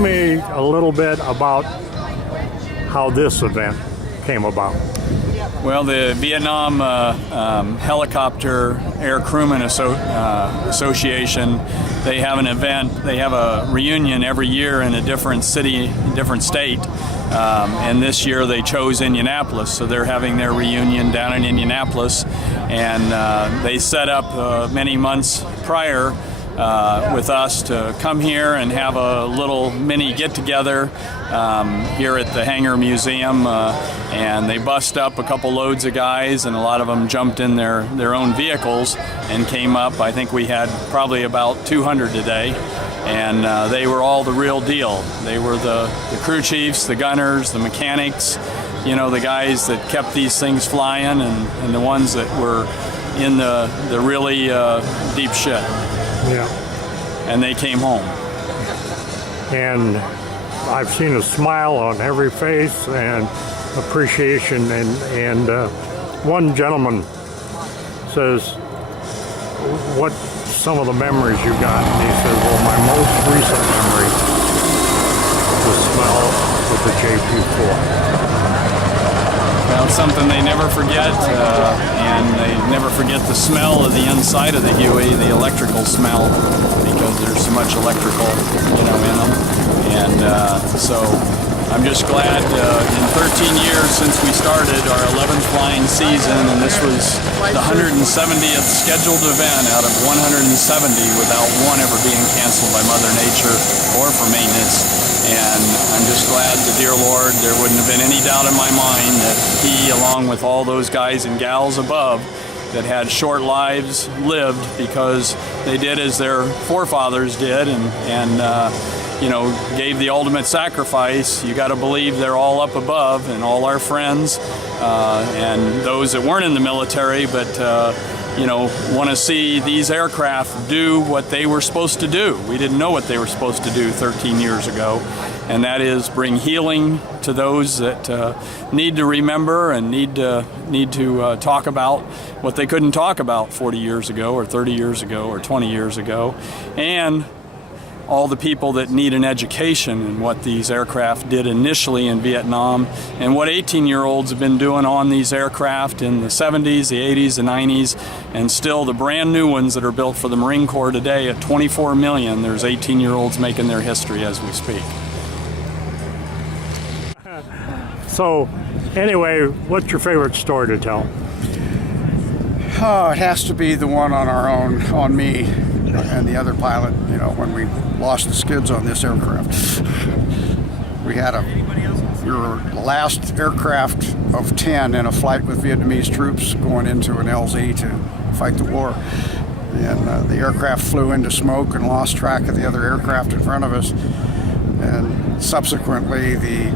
me a little bit about how this event came about. Well, the Vietnam Helicopter Air Crewmen Association, they have an event. They have a reunion every year in a different city, different state. And this year they chose Indianapolis, so they're having their reunion down in Indianapolis. And they set up many months prior with us to come here and have a little mini get-together here at the Hangar Museum, and they bussed up a couple loads of guys, and a lot of them jumped in their own vehicles and came up. I think we had probably about 200 today, and they were all the real deal. They were the crew chiefs, the gunners, the mechanics, you know, the guys that kept these things flying, and the ones that were in the really deep shit. Yeah. And they came home. And I've seen a smile on every face and appreciation. And one gentleman says, what some of the memories you got? And he said, well, my most recent memory, the smell of the JP-4. Well, it's something they never forget, and they never forget the smell of the inside of the Huey, the electrical smell, because there's so much electrical, you know, in them. And so I'm just glad in 13 years since we started our 11th flying season, and this was the 170th scheduled event out of 170 without one ever being canceled by Mother Nature or for maintenance. And I'm just glad, the dear Lord, there wouldn't have been any doubt in my mind that He, along with all those guys and gals above that had short lives, lived because they did as their forefathers did and you know, gave the ultimate sacrifice. You got to believe they're all up above, and all our friends and those that weren't in the military, but you know, want to see these aircraft do what they were supposed to do. We didn't know what they were supposed to do 13 years ago, and that is bring healing to those that need to remember and need to talk about what they couldn't talk about 40 years ago or 30 years ago or 20 years ago, and all the people that need an education in what these aircraft did initially in Vietnam and what 18-year-olds have been doing on these aircraft in the 70s, the 80s, the 90s, and still the brand new ones that are built for the Marine Corps today at 24 million. There's 18-year-olds making their history as we speak. So, anyway, what's your favorite story to tell? Oh, it has to be the one on our own, on me and the other pilot, you know, when we lost the skids on this aircraft. We were the last aircraft of 10 in a flight with Vietnamese troops going into an LZ to fight the war. And the aircraft flew into smoke and lost track of the other aircraft in front of us. And subsequently, the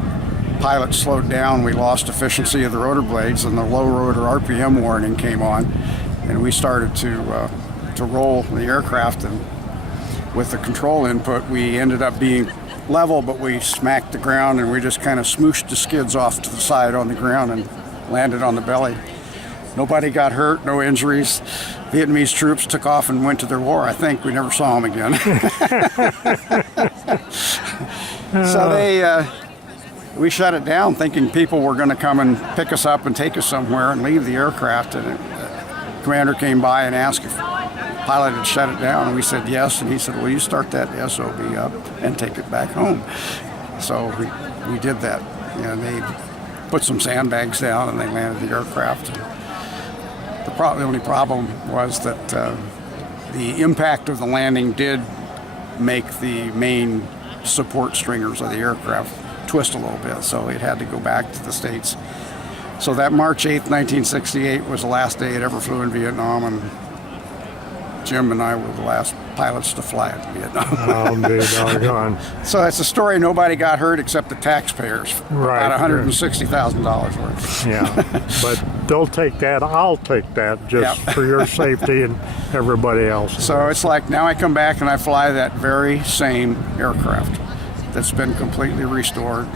pilot slowed down. We lost efficiency of the rotor blades, and the low rotor RPM warning came on. And we started to roll the aircraft, and with the control input we ended up being level, but we smacked the ground and we just kind of smooshed the skids off to the side on the ground and landed on the belly. Nobody got hurt, no injuries. Vietnamese troops took off and went to their war. I think we never saw them again. So we shut it down thinking people were going to come and pick us up and take us somewhere and leave the aircraft, and the commander came by and asked if pilot had shut it down, and we said yes, and he said, well, you start that SOB up and take it back home. So we did that, and they put some sandbags down and they landed the aircraft. The only problem was that the impact of the landing did make the main support stringers of the aircraft twist a little bit, so it had to go back to the States. So that March 8th, 1968 was the last day it ever flew in Vietnam, and Jim and I were the last pilots to fly it in Vietnam. Oh, be doggone. So that's a story. Nobody got hurt except the taxpayers. Right. About $160,000 worth. Yeah, but they'll take that. I'll take that just for your safety and everybody else. So it's like now I come back and I fly that very same aircraft that's been completely restored.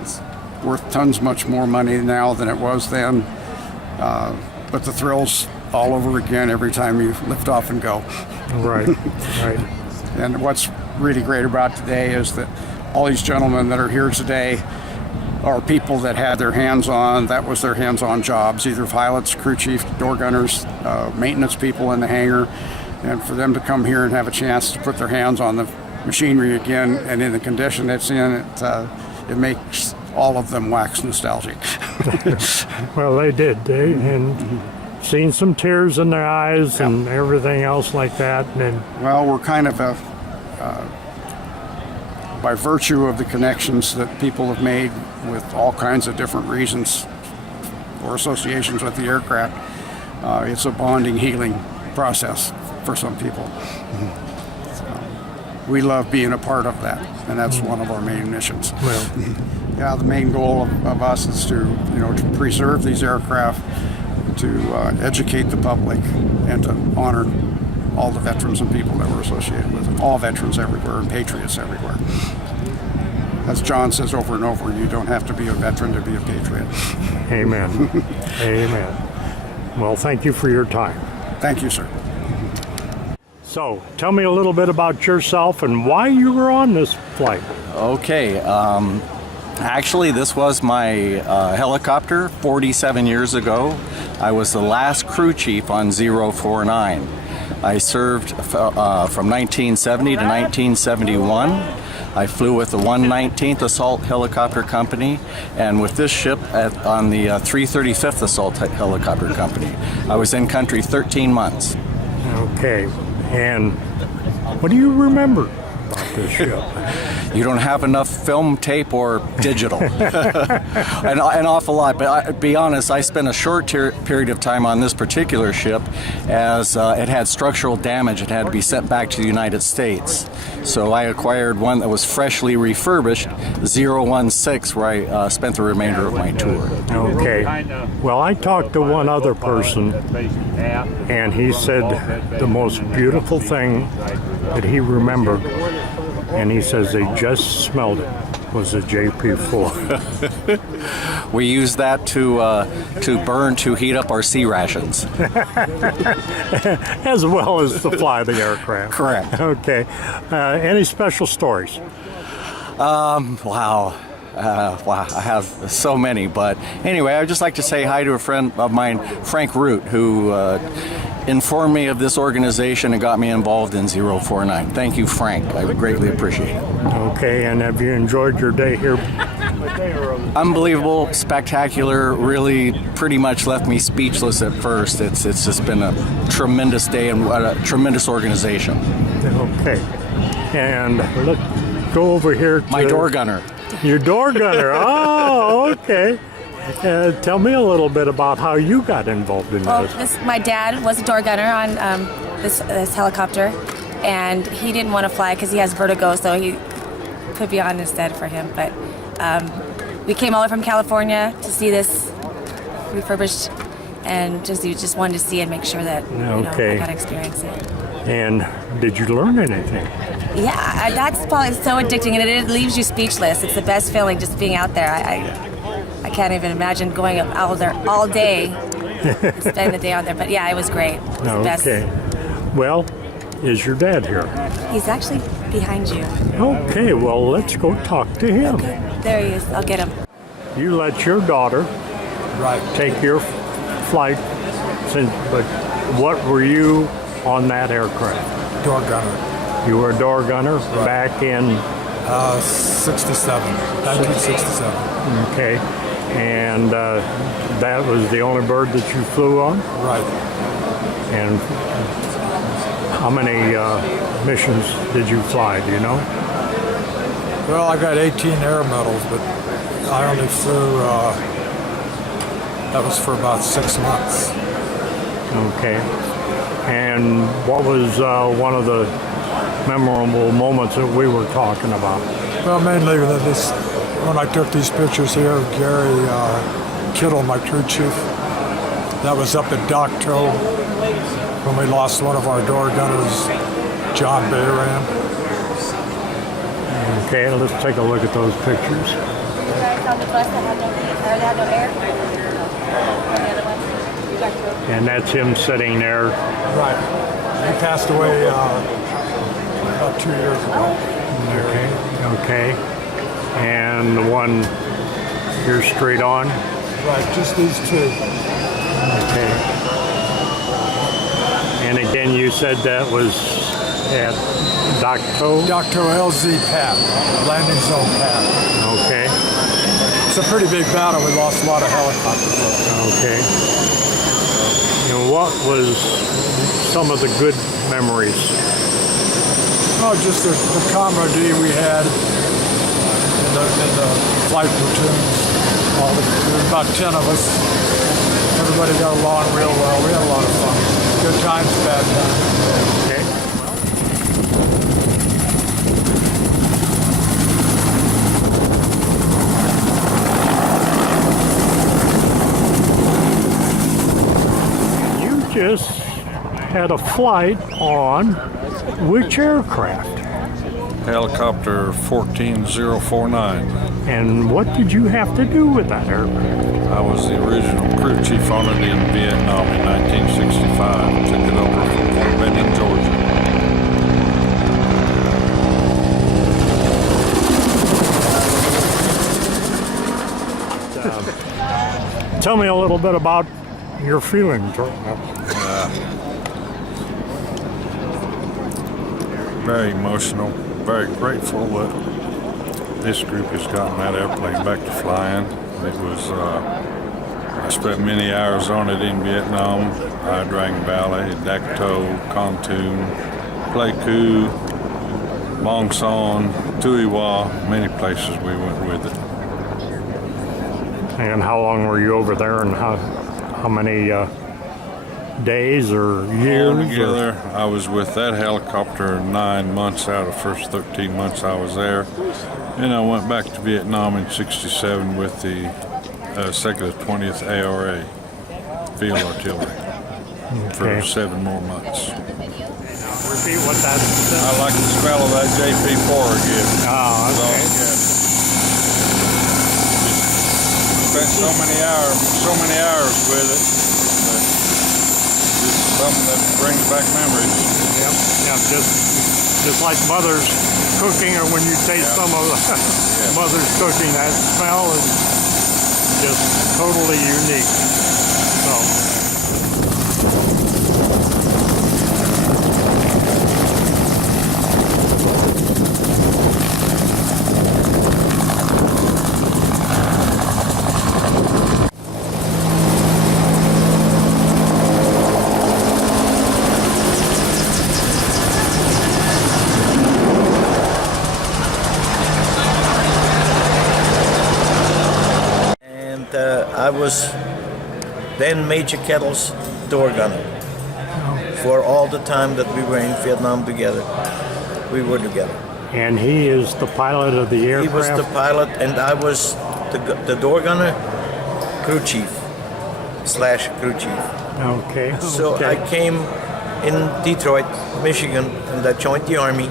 It's worth tons much more money now than it was then. But the thrills all over again every time you lift off and go. Right, right. And what's really great about today is that all these gentlemen that are here today are people that had their hands-on, that was their hands-on jobs, either pilots, crew chief, door gunners, maintenance people in the hangar, and for them to come here and have a chance to put their hands on the machinery again and in the condition it's in, it makes all of them wax nostalgic. Well, they did, and seen some tears in their eyes and everything else like that. And well, we're kind of by virtue of the connections that people have made with all kinds of different reasons or associations with the aircraft, it's a bonding, healing process for some people. So we love being a part of that, and that's one of our main missions. well, Yeah, the main goal of us is to, to preserve these aircraft, to educate the public, and to honor all the veterans and people that were associated with them. All veterans everywhere and patriots everywhere. As John says over and over, you don't have to be a veteran to be a patriot. amen. Amen. Well, thank you for your time. Thank you, sir. So, tell me a little bit about yourself and why you were on this flight. Okay, actually this was my helicopter 47 years ago. I was the last crew chief on 049. I served from 1970 to 1971. I flew with the 119th Assault Helicopter Company and with this ship on the 335th Assault Helicopter Company. I was in country 13 months. Okay, and what do you remember about this ship? You don't have enough film tape or digital. an awful lot, but I'll be honest, I spent a short period of time on this particular ship as it had structural damage. It had to be sent back to the United States. So I acquired one that was freshly refurbished, 016, where I spent the remainder of my tour. Okay, well, I talked to one other person, and he said the most beautiful thing that he remembered, and he says they just smelled it, was a JP4. We use that to heat up our sea rations. As well as to fly the aircraft. Correct. Okay, any special stories? Wow, I have so many, but anyway, I'd just like to say hi to a friend of mine, Frank Root, who informed me of this organization and got me involved in 049. Thank you, Frank. I greatly appreciate it. Okay, and have you enjoyed your day here? Unbelievable, spectacular, really pretty much left me speechless at first. It's just been a tremendous day and a tremendous organization. Okay, and let's go over here to My door gunner. Your door gunner. Oh, okay. Tell me a little bit about how you got involved in this. My dad was a door gunner on this helicopter, and he didn't want to fly because he has vertigo, so he put me on instead for him. But we came all the way from California to see this refurbished, and just wanted to see and make sure that I got to experience it. And did you learn anything? Yeah, that's probably so addicting, and it leaves you speechless. It's the best feeling just being out there. I can't even imagine going out there all day, spending the day out there. But yeah, it was great. It was the best. Okay. Well, is your dad here? He's actually behind you. Okay, well, let's go talk to him. Okay, there he is. I'll get him. You let your daughter take your flight, but what were you on that aircraft? Door gunner. You were a door gunner back in 1967. Okay, and that was the only bird that you flew on? Right. And how many missions did you fly, do you know? Well, I got 18 air medals, but I only flew, that was for about 6 months. Okay, and what was one of the memorable moments that we were talking about? Well, mainly when I took these pictures here of Gary Kittle, my crew chief. That was up at Dock Toe when we lost one of our door gunners, John Bayram. Okay, let's take a look at those pictures. You guys on the bus that had no air? And that's him sitting there. Right. He passed away about 2 years ago. Okay. and the one here straight on. Right, just these two. Okay. And again, you said that was at Docto? Doctor LZ Pad, landing zone pad. Okay. It's a pretty big battle. We lost a lot of helicopters. Okay. And what was some of the good memories? Oh, just the camaraderie we had in the flight platoons. There were about 10 of us. Everybody got along real well. We had a lot of fun. Good times, bad times. Okay. You just had a flight on which aircraft? Helicopter 14049. And what did you have to do with that aircraft? I was the original crew chief on it in Vietnam in 1965. Took it over from Fort Benning, Georgia. Tell me a little bit about your feelings right now. Very emotional. Very grateful that this group has gotten that airplane back to flying. It was, I spent many hours on it in Vietnam, Dragon Valley, Dak To, Kontum, Pleiku, Long Son, Tui Wa, many places we went with it. And how long were you over there, and how many days or years? Altogether, I was with that helicopter 9 months out of the first 13 months I was there. And I went back to Vietnam in '67 with the 2nd to 20th ARA Field Artillery for 7 more months. Repeat what that said. I like the smell of that JP4 again. Oh, okay. Spent so many hours with it. But it's something that brings back memories. Yep. Yeah, just like mother's cooking, or when you taste some of mother's cooking, that smell is just totally unique. So. I was then Major Kettle's door gunner for all the time that we were in Vietnam together. We were together. And he is the pilot of the aircraft? He was the pilot, and I was the door gunner, crew chief / crew chief. Okay. So okay. I came in Detroit, Michigan, and I joined the Army.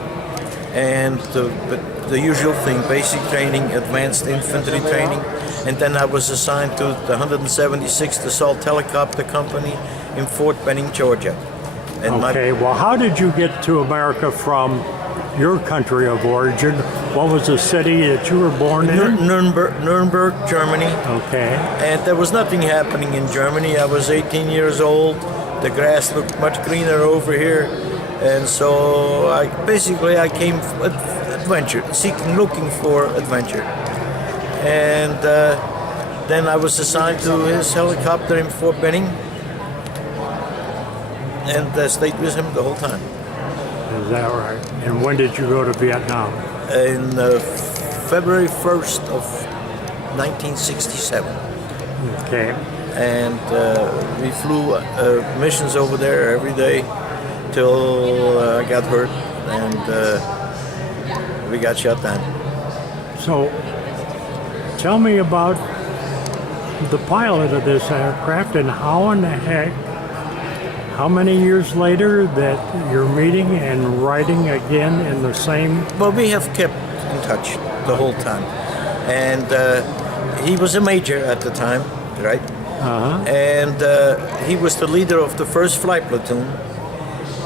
And the usual thing, basic training, advanced infantry training. And then I was assigned to the 176th Assault Helicopter Company in Fort Benning, Georgia. And okay, well, how did you get to America from your country of origin? What was the city that you were born in? Nuremberg, Germany. Okay. And there was nothing happening in Germany. I was 18 years old. The grass looked much greener over here. And so I came adventure, looking for adventure. And then I was assigned to his helicopter in Fort Benning, and stayed with him the whole time. Is that right? And when did you go to Vietnam? In February 1st of 1967. Okay. And we flew missions over there every day till I got hurt, and we got shut down. So, tell me about the pilot of this aircraft, and how in the heck, how many years later that you're meeting and riding again in the same... Well, we have kept in touch the whole time. And he was a major at the time, right? Uh-huh. And he was the leader of the 1st Flight Platoon.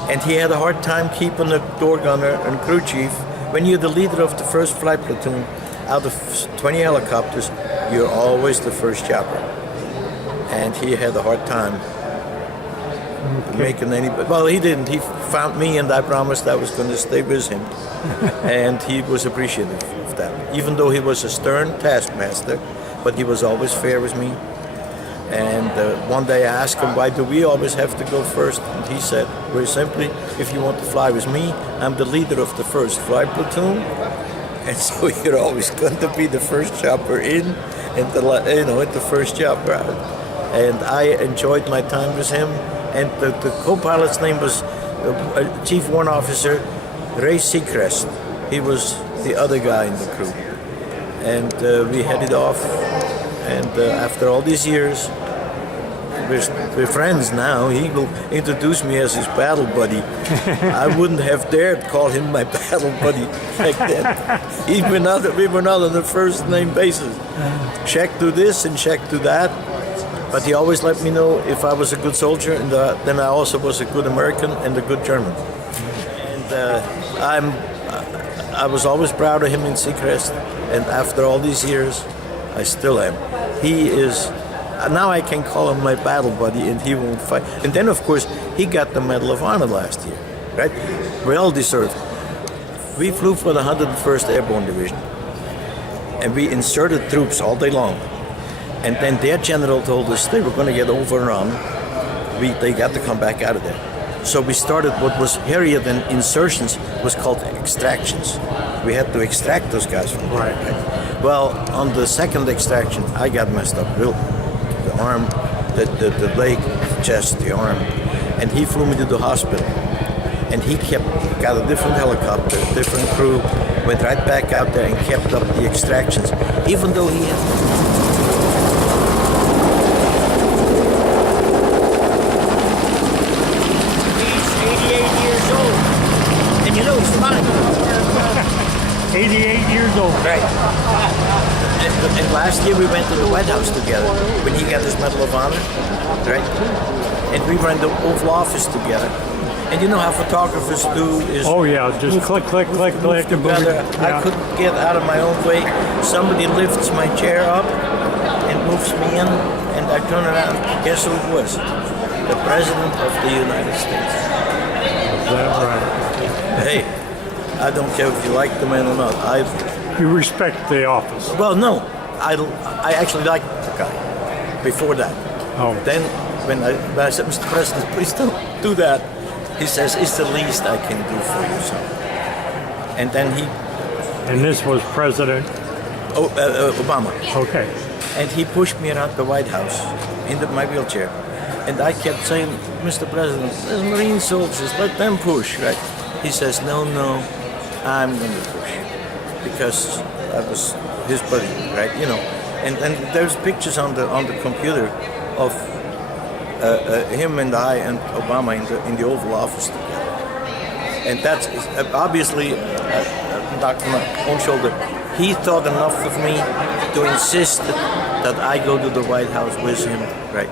And he had a hard time keeping the door gunner and crew chief. When you're the leader of the 1st Flight Platoon, out of 20 helicopters, you're always the first chopper. And he had a hard time making any. Well, he didn't. He found me, and I promised I was going to stay with him. And he was appreciative of that, even though he was a stern taskmaster, but he was always fair with me. And one day I asked him, why do we always have to go first? And he said, very simply, if you want to fly with me, I'm the leader of the first flight platoon. And so you're always going to be the first chopper in and the first chopper out. And I enjoyed my time with him. And the co-pilot's name was Chief Warrant Officer Ray Seacrest. He was the other guy in the crew. And we headed off. And after all these years, we're friends now. He will introduce me as his battle buddy. I wouldn't have dared call him my battle buddy back then. We were not on the first name basis. Check to this and check to that. But he always let me know if I was a good soldier, and then I also was a good American and a good German. And I was always proud of him in Seacrest. And after all these years, I still am. He is, now I can call him my battle buddy, and he won't fight. And then, of course, he got the Medal of Honor last year, right? Well deserved. We flew for the 101st Airborne Division, and we inserted troops all day long. And then their general told us they were going to get overrun. They got to come back out of there. So we started what was hairier than insertions, was called extractions. We had to extract those guys from there. Right? Well, on the second extraction, I got messed up real. The arm, the leg, the chest, the arm. And he flew me to the hospital. And he got a different helicopter, a different crew, went right back out there and kept up the extractions, even though he had... He's 88 years old. And you know, he's fine. 88 years old. Right. And last year we went to the White House together when he got his Medal of Honor, right? And we were in the Oval Office together. And you know how photographers do is... Oh yeah, just click. Together. Yeah. I couldn't get out of my own way. Somebody lifts my chair up and moves me in, and I turn around. Guess who it was? The President of the United States. Is that right? Hey, I don't care if you like the man or not. You respect the office. Well, no. I actually liked the guy before that. Oh. Then when I said, Mr. President, please don't do that. He says, it's the least I can do for you, son. And then And this was President... Obama. Okay. And he pushed me around the White House in my wheelchair. And I kept saying, Mr. President, there's Marine soldiers, let them push, right? He says, no, I'm going to push. Because I was his buddy, right? You know. And there's pictures on the computer of him and I and Obama in the Oval Office together. And that's obviously, back on my own shoulder, he thought enough of me to insist that I go to the White House with him, right?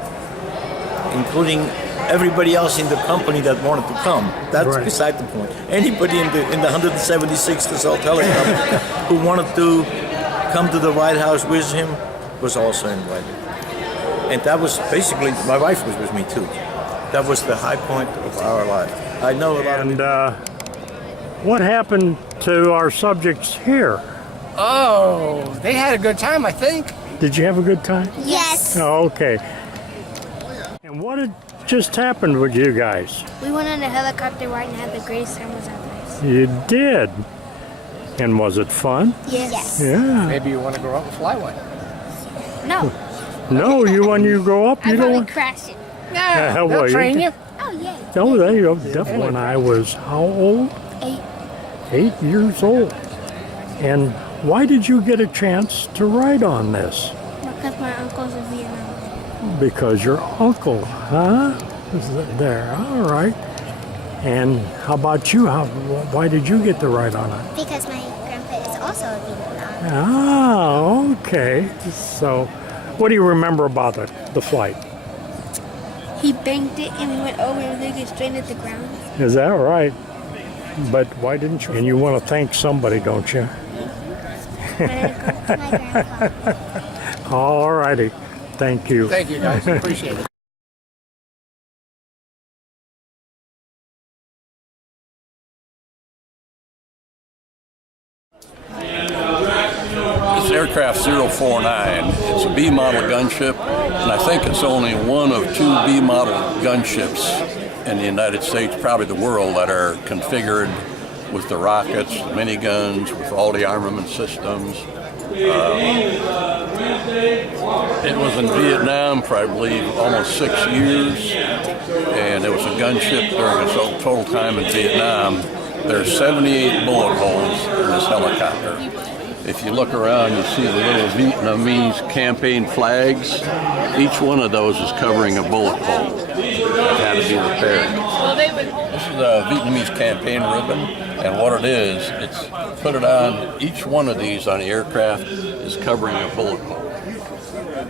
Including everybody else in the company that wanted to come. That's right. Beside the point. Anybody in the 176th Assault Helicopter who wanted to come to the White House with him was also invited. And that was basically, my wife was with me too. That was the high point of our life. I know a lot of... And what happened to our subjects here? Oh, they had a good time, I think. Did you have a good time? Yes. Oh, okay. And what had just happened with you guys? We went on a helicopter ride and had the greatest time with our lives. You did. And was it fun? Yes. Yeah. Maybe you want to grow up and fly one. No. No, when you grow up, you I don't... probably crashed it. Yeah, well, they'll train you. Oh, yeah. No, there you go. Definitely. When I was how old? 8. 8 years old. And why did you get a chance to ride on this? Because my uncle's in Vietnam. Because your uncle, huh? Is there, all right. And how about you? Why did you get to ride on it? Because my grandpa is also in Vietnam. Ah, okay. So, what do you remember about the flight? He banked it and we went over and took it straight at the ground. Is that right? But why didn't you? And you want to thank somebody, don't you? My grandpa. All righty. Thank you. Thank you, guys. Appreciate it. It's aircraft 049. It's a B model gunship, and I think it's only one of 2 B model gunships in the United States, probably the world, that are configured with the rockets, the miniguns, with all the armament systems. It was in Vietnam for, I believe, almost 6 years, and it was a gunship during its total time in Vietnam. There are 78 bullet holes in this helicopter. If you look around, you see the little Vietnamese campaign flags. Each one of those is covering a bullet hole that had to be repaired. This is a Vietnamese campaign ribbon, and what it is, it's put it on, each one of these on the aircraft is covering a bullet hole.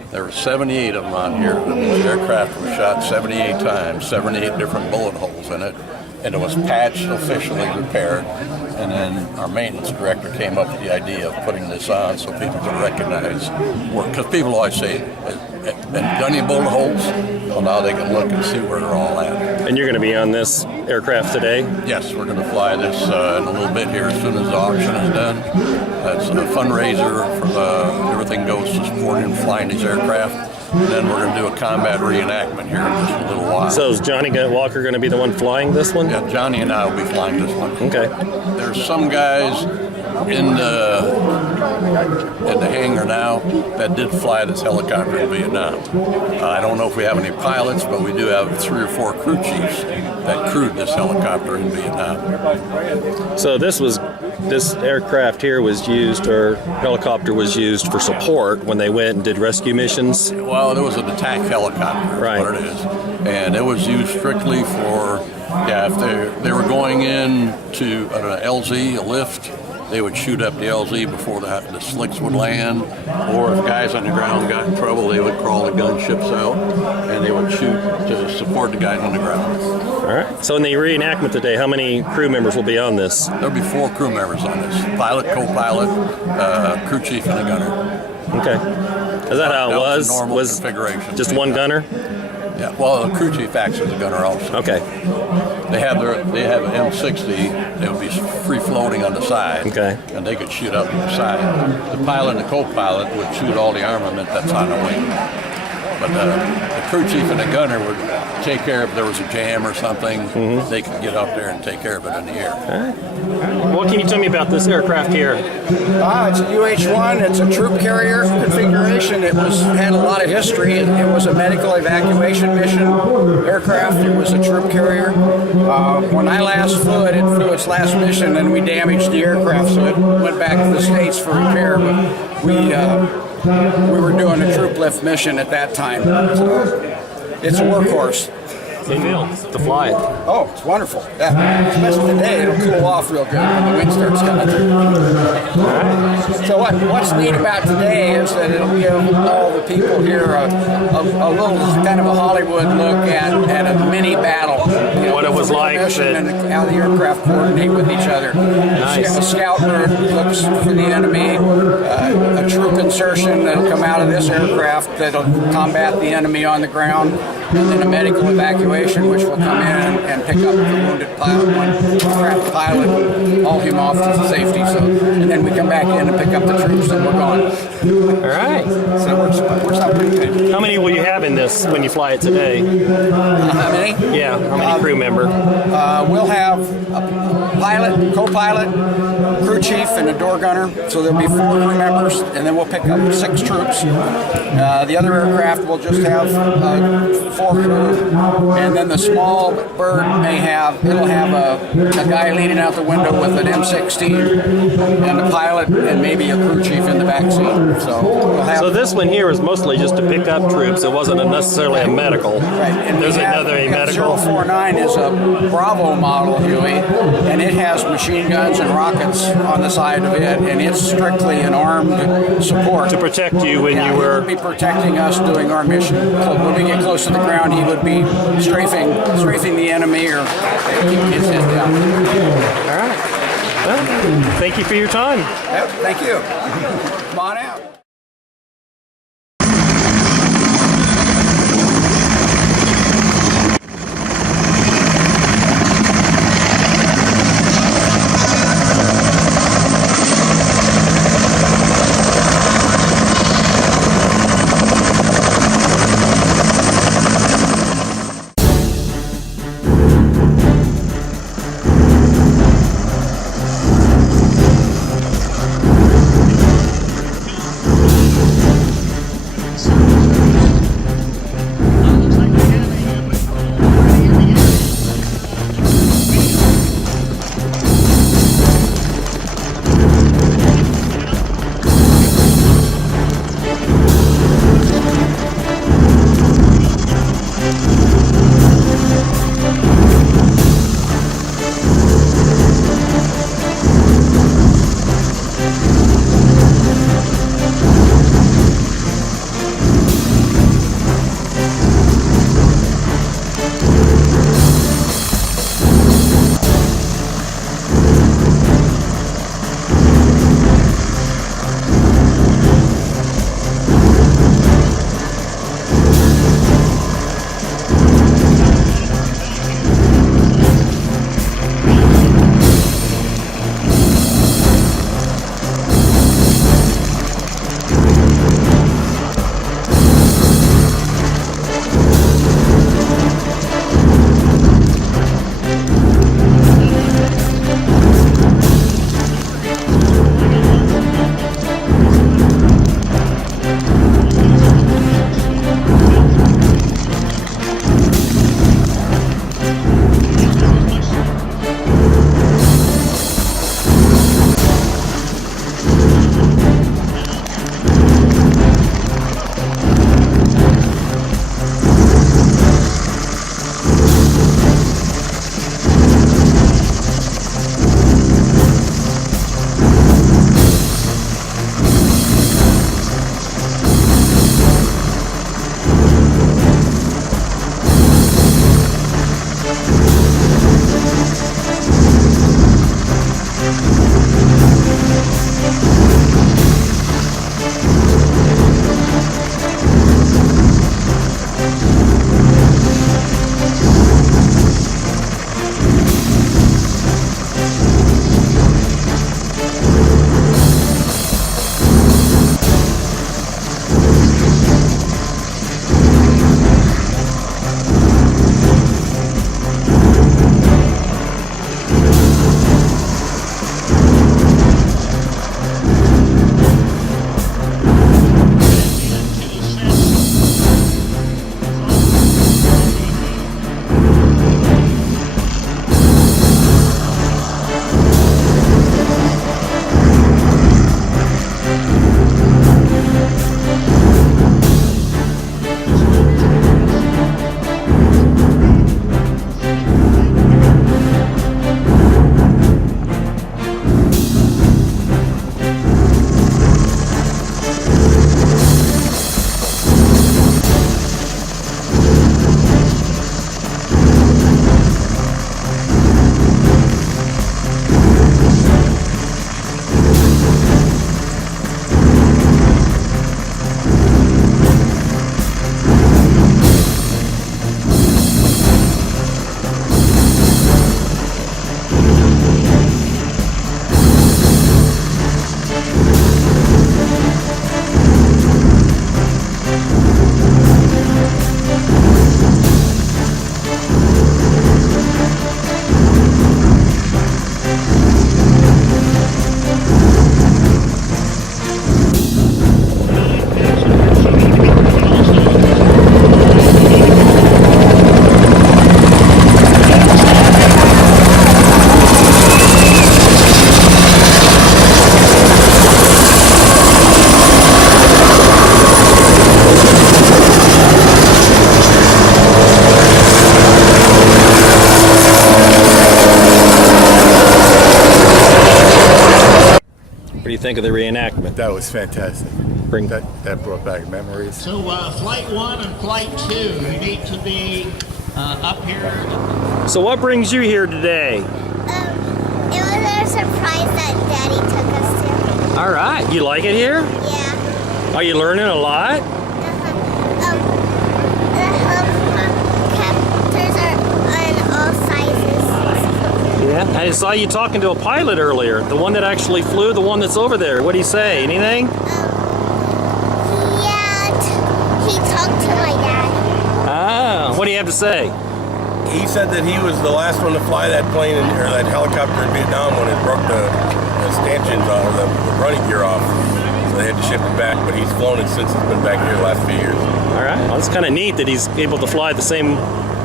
There were 78 of them on here. The aircraft was shot 78 times, 78 different bullet holes in it, and it was patched, officially repaired. And then our maintenance director came up with the idea of putting this on so people could recognize work. Because people always say, "Have done any bullet holes?" Well, now they can look and see where they're all at. And you're going to be on this aircraft today? Yes, we're going to fly this in a little bit here as soon as the auction is done. That's a fundraiser for everything goes to supporting and flying these aircraft. And then we're going to do a combat reenactment here in just a little while. So is Johnny Walker going to be the one flying this one? Yeah, Johnny and I will be flying this one. Okay. There's some guys in the hangar now that did fly this helicopter in Vietnam. I don't know if we have any pilots, but we do have 3 or 4 crew chiefs that crewed this helicopter in Vietnam. So this aircraft here was used, or helicopter was used for support when they went and did rescue missions? Well, it was an attack helicopter, right. What it is. And it was used strictly for, if they were going in to an LZ, a lift, they would shoot up the LZ before the slicks would land, or if guys on the ground got in trouble, they would crawl the gunships out, and they would shoot to support the guys on the ground. All right. So in the reenactment today, how many crew members will be on this? There'll be 4 crew members on this: pilot, co-pilot, crew chief, and a gunner. Okay. Is that how it was? The normal was configuration. Just one gunner? Yeah. Well, the crew chief acts as a gunner also. Okay. They have an M60. They would be free floating on the side. Okay. And they could shoot up to the side. The pilot and the co-pilot would shoot all the armament that's on the wing. But the crew chief and the gunner would take care of if there was a jam or something. Mm-hmm. They could get up there and take care of it in the air. All right. What can you tell me about this aircraft here? It's a UH-1. It's a troop carrier configuration. It had a lot of history. It was a medical evacuation mission aircraft. It was a troop carrier. When I last flew it flew its last mission, and we damaged the aircraft, so it went back to the States for repair. But we were doing a troop lift mission at that time. So it's a workhorse. Good deal to fly it. Oh, it's wonderful. Yeah. Especially today, it'll cool off real good when the wind starts coming through. So what's neat about today is that it'll give all the people here a little kind of a Hollywood look at a mini battle. What it was like. And how the aircraft coordinate with each other. Nice. A scout bird looks for the enemy. A troop insertion that'll come out of this aircraft that'll combat the enemy on the ground. And then a medical evacuation, which will come in and pick up the wounded pilot, trapped pilot, and haul him off to safety. And then we come back in and pick up the troops, and we're gone. All right. So it works out pretty good. How many will you have in this when you fly it today? How many? Yeah, how many crew member? We'll have a pilot, co-pilot, crew chief, and a door gunner. So there'll be 4 crew members, and then we'll pick up 6 troops. The other aircraft will just have 4 crew, and then the small bird it'll have a guy leaning out the window with an M16, and a pilot, and maybe a crew chief in the back seat. So this one here is mostly just to pick up troops. It wasn't necessarily a medical. Right. And there's another medical. 049 is a Bravo model Huey, and it has machine guns and rockets on the side of it, and it's strictly an armed support. To protect you when you were... He would be protecting us doing our mission. When we get close to the ground, he would be strafing the enemy or keep his head down. All right. Well, thank you for your time. Yep, thank you. Come on out. What do you think of the reenactment? That was fantastic. That brought back memories. So flight 1 and flight 2, you need to be up here. So what brings you here today? It was our surprised that Daddy took us to. All right. You like it here? Yeah. Are you learning a lot? The helicopters are in all sizes. Yeah. I saw you talking to a pilot earlier. The one that actually flew, the one that's over there. What did he say? Anything? He talked to my dad. Ah. What do you have to say? He said that he was the last one to fly that plane or that helicopter in Vietnam when it broke the stanchions off, the running gear off. So they had to ship it back, but he's flown it since it's been back here the last few years. All right. Well, it's kind of neat that he's able to fly the same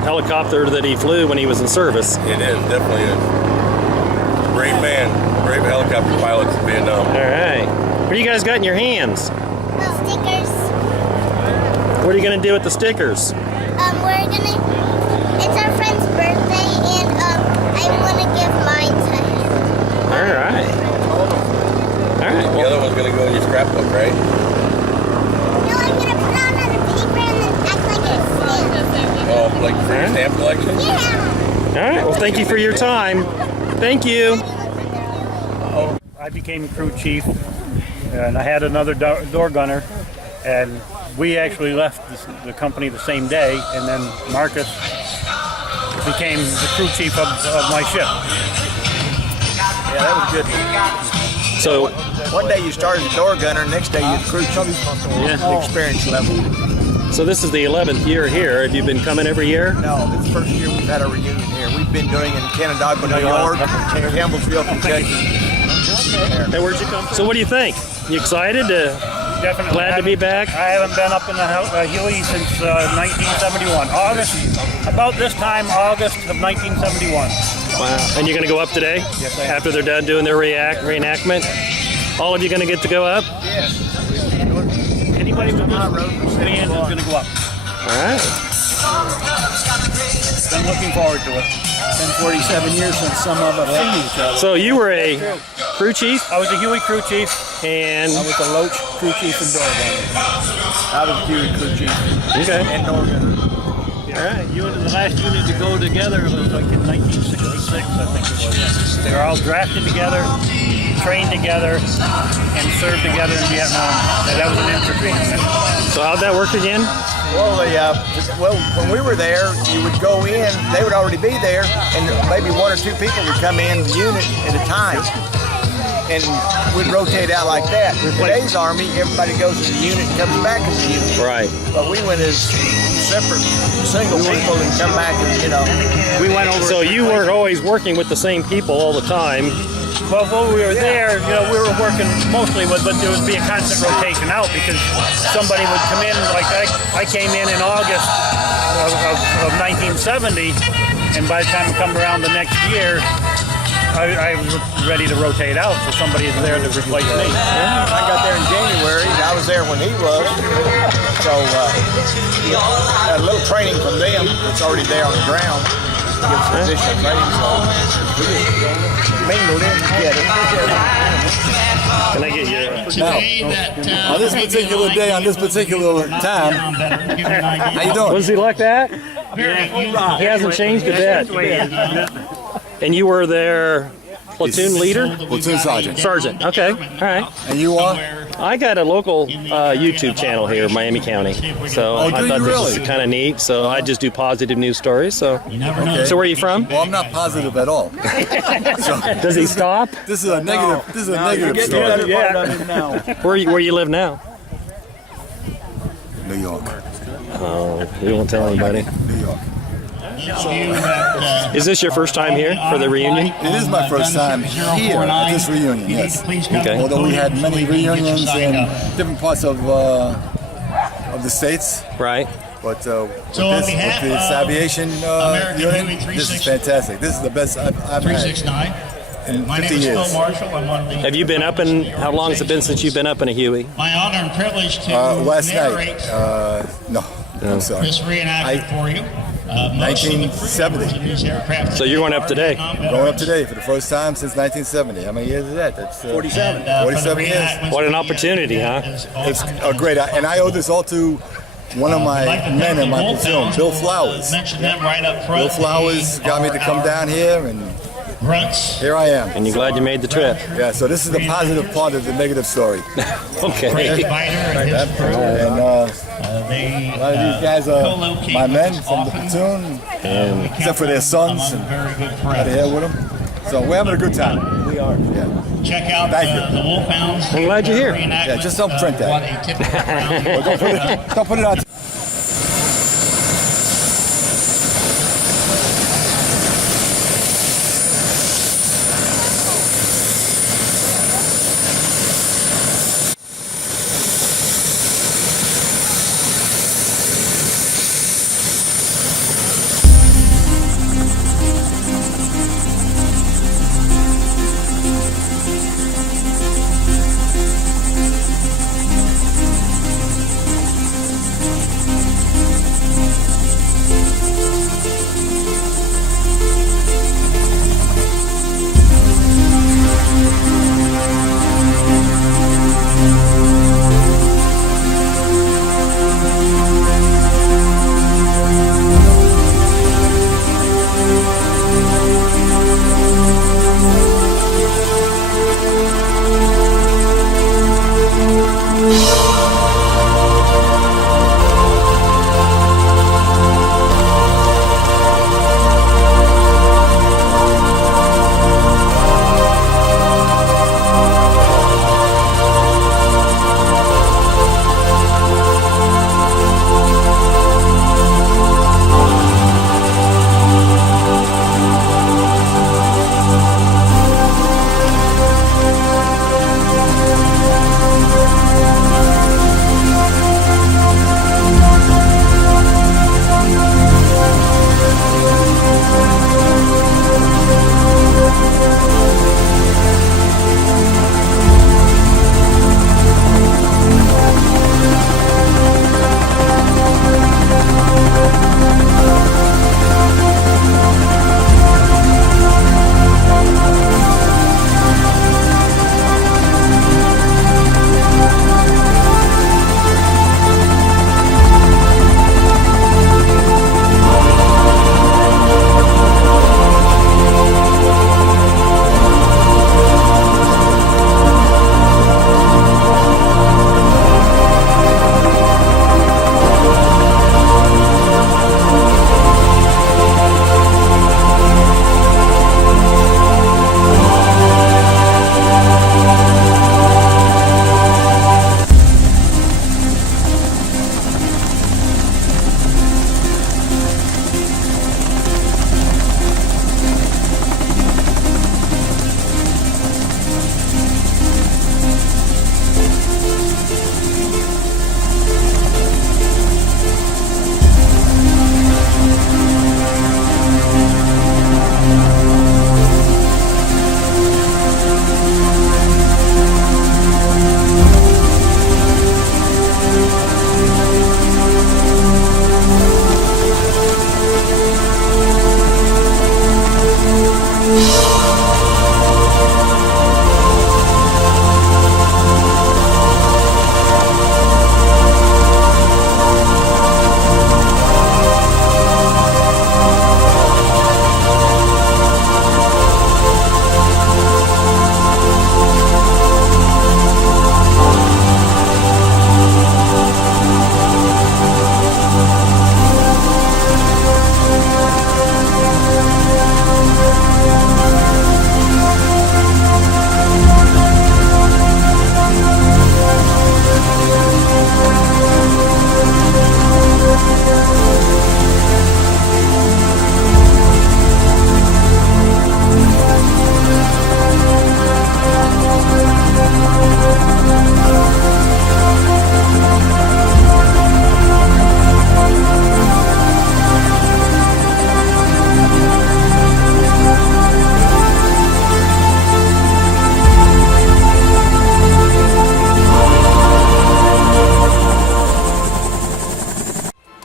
helicopter that he flew when he was in service. It is, definitely is. Brave man, brave helicopter pilots in Vietnam. All right. What do you guys got in your hands? Stickers. What are you going to do with the stickers? It's our friend's birthday, and I want to give mine to him. All right. All right. The other one's going to go in your scrapbook, right? No, I'm going to put it on a paper and then act like it's stamp. Oh, like for your stamp collection? Yeah. All right. Well, thank you for your time. Thank you. I became crew chief, and I had another door gunner, and we actually left the company the same day, and then Marcus became the crew chief of my ship. Yeah, that was good. So one day you started as a door gunner, next day you're the crew chief. Yeah. The experience level. So this is the 11th year here. Have you been coming every year? No, this is the first year we've had a reunion here. We've been doing it in Canandaigua, New York, Campbellsville, Kentucky. Hey, where'd you come from? So what do you think? You excited? Definitely. Glad to be back? I haven't been up in the Huey since 1971. About this time, August of 1971. Wow. And you're going to go up today? Yes, I am. After they're done doing their reenactment? All of you going to get to go up? Yes. Anybody with this band is going to go up. All right. I'm looking forward to it. It's been 47 years since some of us seen each other. So you were a crew chief? I was a Huey crew chief. And I was the Loach crew chief and door gunner. I was the Huey crew chief. Okay. And door gunner. All right. You were the last unit to go together. It was like in 1966, I think it was. They were all drafted together, trained together, and served together in Vietnam. That was an infantry unit. So how'd that work again? Well, when we were there, you would go in, they would already be there, and maybe one or two people would come in the unit at a time. And we'd rotate out like that. In today's Army, everybody goes to the unit and comes back to the unit. Right. But we went as separate, single people and come back and, We went over. So you weren't always working with the same people all the time. Well, when we were there, we were working mostly with, but there would be a constant rotation out because somebody would come in, like I came in August of 1970, and by the time I come around the next year, I was ready to rotate out, so somebody is there to replace me. I got there in January, and I was there when he was. So, a little training from them that's already there on the ground. Give some additional training, so we just mingled in together. Can I get your... On this particular day, on this particular time, how you doing? Was he like that? He hasn't changed a bit. And you were their platoon leader? Platoon sergeant. Sergeant, okay, all right. And you are? I got a local YouTube channel here in Miami County. So I thought this was kind of neat. So I just do positive news stories. So, Okay. So where are you from? Well, I'm not positive at all. Does he stop? This is a negative. This is a negative story. Where you live now? New York. Oh, you won't tell anybody. New York. Is this your first time here for the reunion? It is my first time here at this reunion, yes. Okay. Although we had many reunions in different parts of the states. Right. But with this aviation unit, this is fantastic. This is the best I've had in 50 years. Have you been up in, how long has it been since you've been up in a Huey? My honor and privilege to Last narrate night. No, I'm sorry. this reenactment for you. 1970. So you're going up today? Going up today for the first time since 1970. How many years is that? That's 47. 47 years. What an opportunity, huh? It's great. And I owe this all to one of my men in my platoon, Bill Flowers. Mention them right up front. Bill Flowers got me to come down here, and grunts. Here I am. And you're glad you made the trip. Yeah, so this is the positive part of the negative story. Okay. Fred Fighter and his crew. And a lot of these guys are my men from the platoon, except for their sons, and had a hair with them. So we're having a good time. We are. Yeah. Check out the Wolfhounds. I'm glad you're here. Yeah, just don't print that. What a typical round. Don't put it on.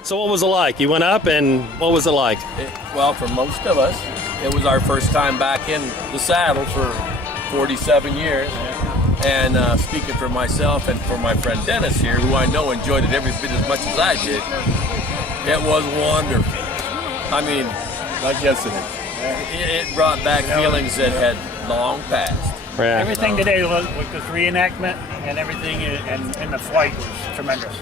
So what was it like? You went up, and what was it like? Well, for most of us, it was our first time back in the saddle for 47 years. And speaking for myself and for my friend Dennis here, who I know enjoyed it every bit as much as I did, it was wonderful. I mean, like yesterday. It brought back feelings that had long passed. Yeah. Everything today with this reenactment and everything and the flight was tremendous.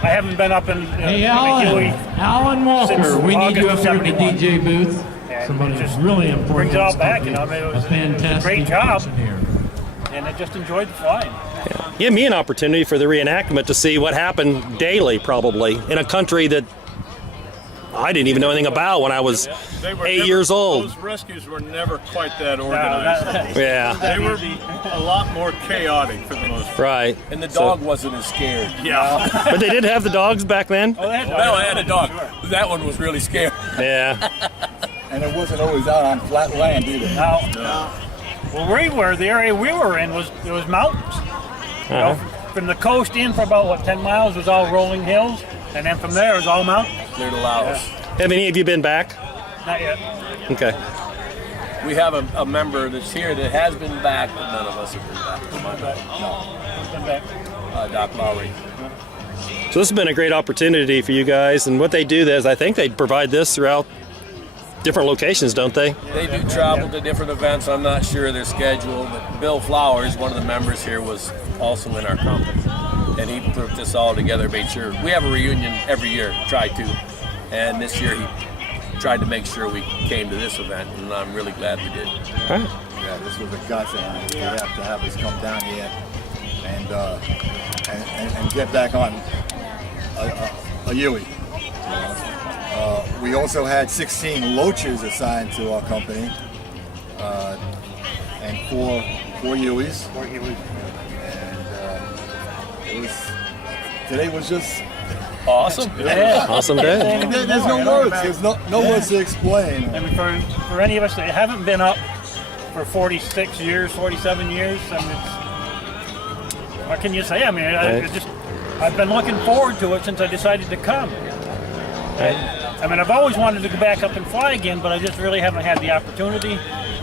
I haven't been up in Hey, Alan, Huey Alan Walker, we need you up here in the DJ booth. Somebody just really important. brings it all back, you know. I mean, it was a fantastic great job, here. and I just enjoyed the flying. Give me an opportunity for the reenactment to see what happened daily, probably, in a country that I didn't even know anything about when I was 8 years old. Those rescues were never quite that organized. Yeah. They were a lot more chaotic for the most part. Right. And the dog wasn't as scared. Yeah. But they did have the dogs back then? Oh, they had a dog. That one was really scared. Yeah. And it wasn't always out on flat land either. No. Well, the area we were in was mountains. You know, from the coast in for about 10 miles was all rolling hills, and then from there it was all mountains. Clear to Laos. Have any of you been back? Not yet. Okay. We have a member that's here that has been back, but none of us have been back. Been back. Doc Lowry. So this has been a great opportunity for you guys, and what they do is I think they provide this throughout different locations, don't they? They do travel to different events. I'm not sure their schedule, but Bill Flowers, one of the members here, was also in our company. And he put this all together, made sure. We have a reunion every year, try to. And this year he tried to make sure we came to this event, and I'm really glad we did. All right. Yeah, this was a godsend. We have to have us come down here and get back on a Huey. We also had 16 loaches assigned to our company, and four Hueys. And today was just awesome. Yeah. Awesome day. There's no words. There's no words to explain. I mean, for any of us that haven't been up for 46 years, 47 years, I mean, what can you say? I mean, I've been looking forward to it since I decided to come. I mean, I've always wanted to go back up and fly again, but I just really haven't had the opportunity,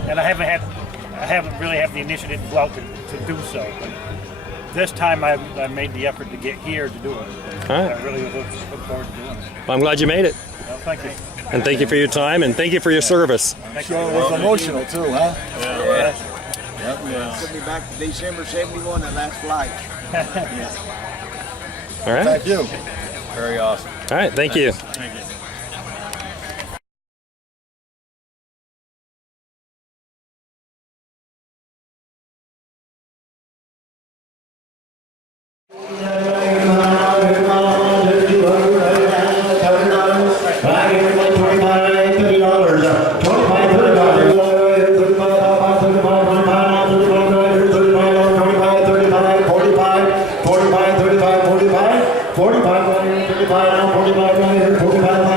and I haven't really had the initiative to go out to do so. But this time I made the effort to get here to do it. All right. I really look forward to doing it. Well, I'm glad you made it. Well, thank you. And thank you for your time, and thank you for your service. I'm sure it was emotional too, huh? Yeah. Took me back to December 71, that last flight. All right. Thank you. Very awesome. All right. Thank you. Thank you. $45, 45, 45, 45, 45,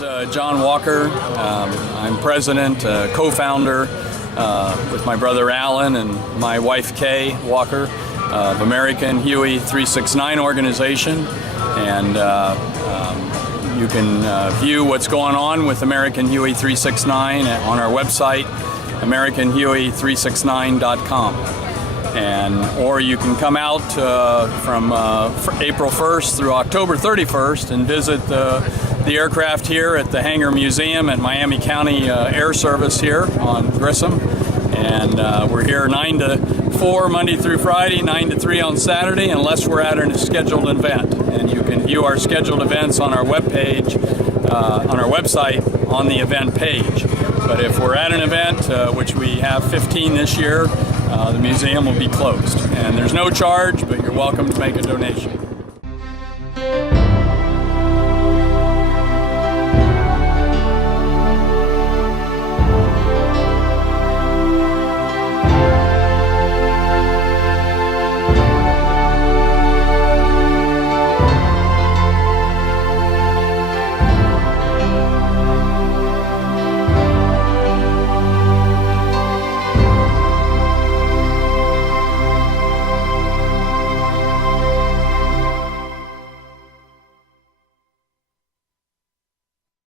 name's John Walker. I'm president, co-founder with my brother Alan and my wife Kay Walker of American Huey 369 organization. And you can view what's going on with American Huey 369 on our website, AmericanHuey369.com. Or you can come out from April 1st through October 31st and visit the aircraft here at the Hangar Museum at Miami County Air Service here on Grissom. And we're here 9 to 4 Monday through Friday, 9 to 3 on Saturday, unless we're at a scheduled event. And you can view our scheduled events on our webpage, on our website, on the event page. But if we're at an event, which we have 15 this year, the museum will be closed. And there's no charge, but you're welcome to make a donation.